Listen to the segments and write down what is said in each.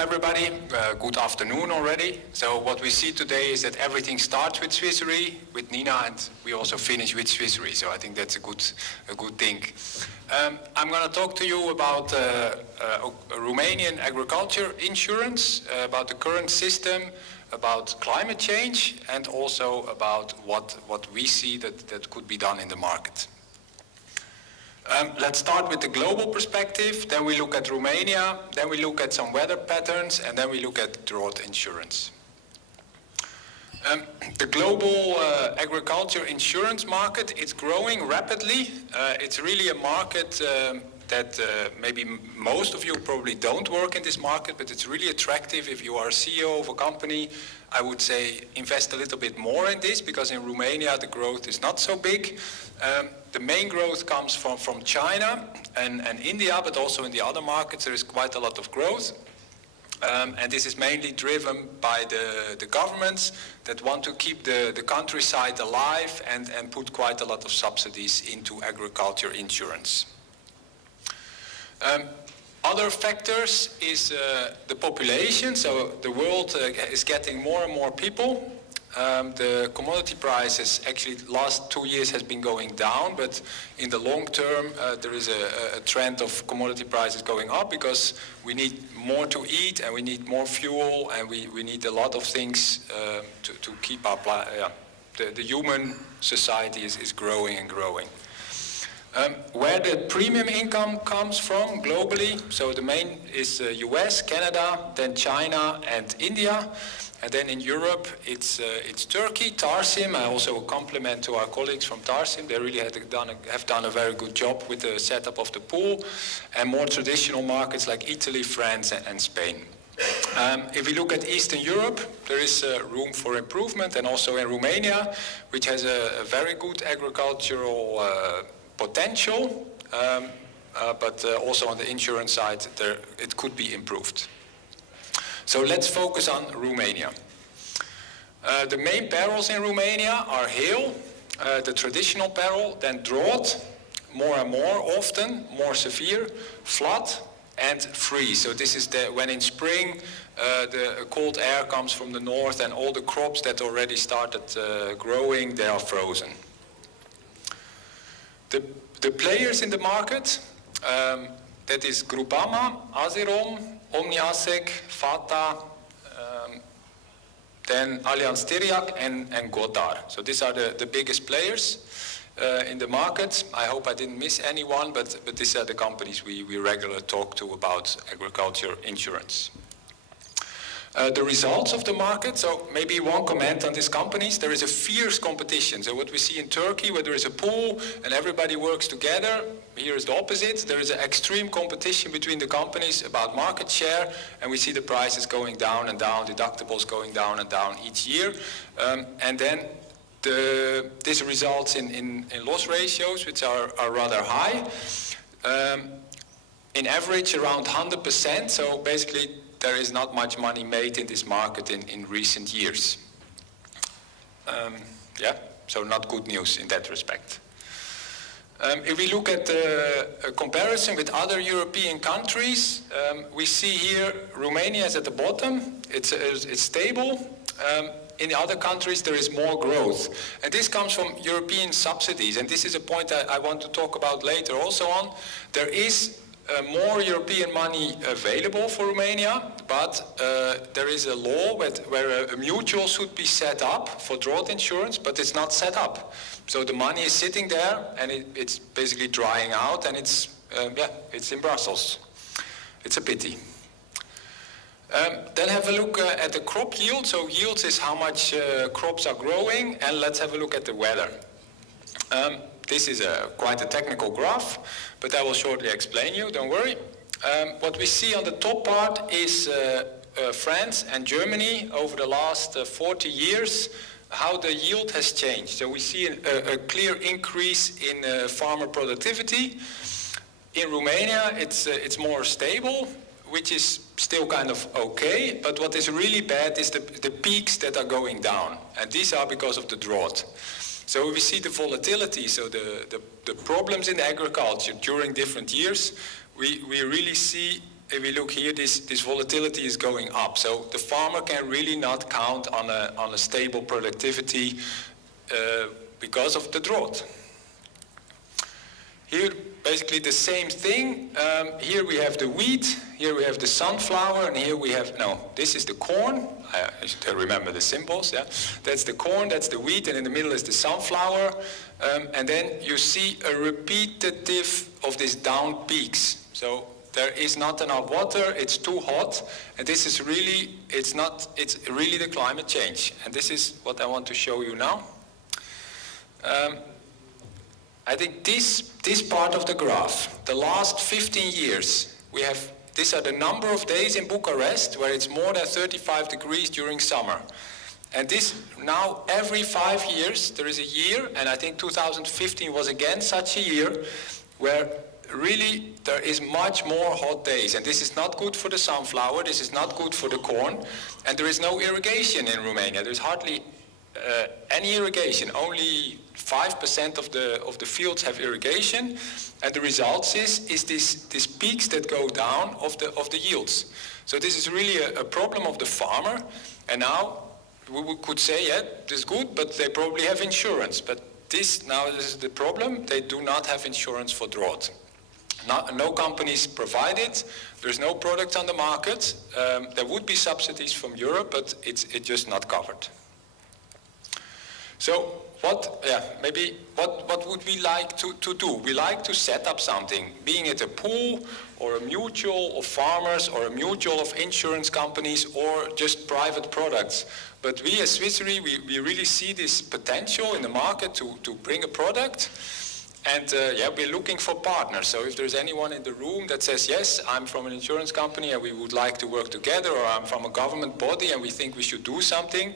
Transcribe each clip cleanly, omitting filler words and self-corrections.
everybody. Good afternoon already. So what we see today is that everything starts with Swiss Re, with Nina, and we also finish with Swiss Re. So I think that's a good thing. I'm going to talk to you about Romanian agriculture insurance, about the current system, about climate change, and also about what we see that could be done in the market. Let's start with the global perspective, then we look at Romania, then we look at some weather patterns, and then we look at drought insurance. The global agriculture insurance market is growing rapidly. It's really a market that maybe most of you probably don't work in this market, but it's really attractive. If you are a CEO of a company, I would say invest a little bit more in this, because in Romania the growth is not so big. The main growth comes from China and India, but also in the other markets there is quite a lot of growth. And this is mainly driven by the governments that want to keep the countryside alive and put quite a lot of subsidies into agriculture insurance. Other factors is the population. So the world is getting more and more people. The commodity prices actually last 2 years has been going down, but in the long term there is a trend of commodity prices going up, because we need more to eat and we need more fuel and we need a lot of things to keep up. The human society is growing and growing. Where the premium income comes from globally, so the main is US, Canada, then China and India. And then in Europe, it's Turkey, Tarsim. I also compliment to our colleagues from Tarsim. They really have done a very good job with the setup of the pool. And more traditional markets like Italy, France, and Spain. If we look at Eastern Europe, there is room for improvement. And also in Romania, which has a very good agricultural potential. But also on the insurance side, it could be improved. So let's focus on Romania. The main perils in Romania are hail, the traditional peril, then drought, more and more often, more severe, flood, and freeze. So this is when in spring the cold air comes from the north and all the crops that already started growing, they are frozen. The players in the market, that is Groupama, Azirom, Omniasec, Fata, then Allianz Teriac and Godar. So these are the biggest players in the market. I hope I didn't miss anyone, but these are the companies we regularly talk to about agriculture insurance. The results of the market, so maybe one comment on these companies. There is a fierce competition. So what we see in Turkey, where there is a pool and everybody works together, here is the opposite. There is an extreme competition between the companies about market share, and we see the prices going down and down, deductibles going down and down each year. And then this results in loss ratios, which are rather high. In average, around 100%, so basically there is not much money made in this market in recent years. So not good news in that respect. If we look at a comparison with other European countries, we see here Romania is at the bottom. It's stable. In the other countries there is more growth. And this comes from European subsidies. And this is a point that I want to talk about later also on. There is more European money available for Romania, but there is a law where a mutual should be set up for drought insurance, but it's not set up. So the money is sitting there and it's basically drying out, and it's in Brussels. It's a pity. Then have a look at the crop yield. So yields is how much crops are growing, and let's have a look at the weather. This is quite a technical graph, but I will shortly explain you, don't worry. What we see on the top part is France and Germany over the last 40 years, how the yield has changed. So we see a clear increase in farmer productivity. In Romania, it's more stable, which is still kind of okay, but what is really bad is the peaks that are going down, and these are because of the drought. So we see the volatility, so the problems in agriculture during different years, we really see if we look here, this volatility is going up. So the farmer can really not count on a stable productivity because of the drought. Here, basically the same thing. Here we have the wheat, here we have the sunflower, and here we have, no, this is the corn. I should remember the symbols, yeah. That's the corn, that's the wheat, and in the middle is the sunflower. And then you see a repetitive of these down peaks. So there is not enough water, it's too hot, and this is really, it's really the climate change. And this is what I want to show you now. I think this part of the graph, the last 15 years, we have, these are the number of days in Bucharest where it's more than 35 degrees during summer. And this, now every 5 years, there is a year, and I think 2015 was again such a year, where really there is much more hot days. And this is not good for the sunflower, this is not good for the corn, and there is no irrigation in Romania. There's hardly any irrigation, only 5% of the fields have irrigation, and the results is these peaks that go down of the yields. So this is really a problem of the farmer, and now we could say, yeah, this is good, but they probably have insurance. But this is the problem, they do not have insurance for drought. No companies provide it, there's no product on the market, there would be subsidies from Europe, but it's just not covered. So what would we like to do? We like to set up something, being it a pool or a mutual of farmers or a mutual of insurance companies or just private products. But we as Swiss Re, we really see this potential in the market to bring a product. And we're looking for partners. So if there's anyone in the room that says, yes, I'm from an insurance company and we would like to work together, or I'm from a government body and we think we should do something,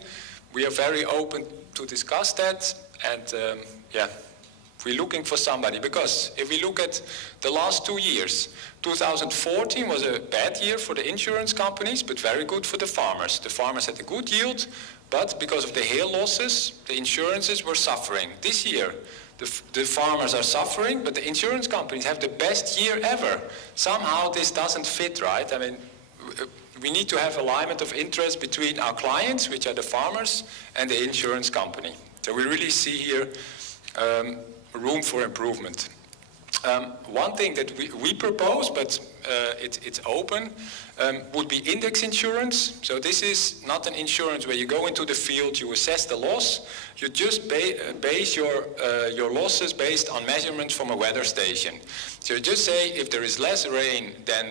we are very open to discuss that, and we're looking for somebody. Because if we look at the last 2 years, 2014 was a bad year for the insurance companies, but very good for the farmers. The farmers had a good yield, but because of the hail losses, the insurances were suffering. This year, the farmers are suffering, but the insurance companies have the best year ever. Somehow this doesn't fit, right? I mean, we need to have alignment of interest between our clients, which are the farmers, and the insurance company. So we really see here room for improvement. One thing that we propose, but it's open, would be index insurance. So this is not an insurance where you go into the field, you assess the loss, you just base your losses based on measurements from a weather station. So you just say if there is less rain than,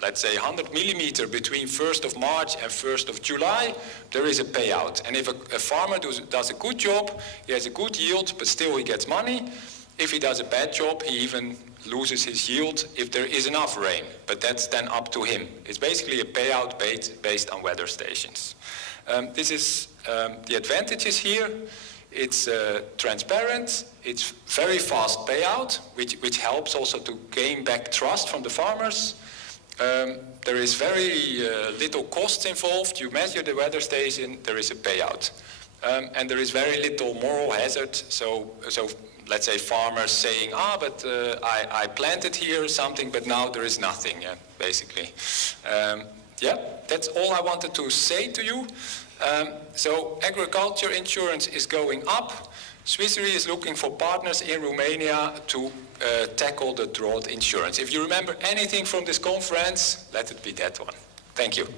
let's say, 100 millimeter between 1st of March and 1st of July, there is a payout. And if a farmer does a good job, he has a good yield, but still he gets money. If he does a bad job, he even loses his yield if there is enough rain. But that's then up to him. It's basically a payout based on weather stations. This is the advantages here. It's transparent, it's very fast payout, which helps also to gain back trust from the farmers. There is very little cost involved. You measure the weather station, there is a payout. And there is very little moral hazard. So let's say farmers saying, but I planted here something, but now there is nothing, yeah, basically. That's all I wanted to say to you. So agriculture insurance is going up. Swiss Re is looking for partners in Romania to tackle the drought insurance. If you remember anything from this conference, let it be that one. Thank you.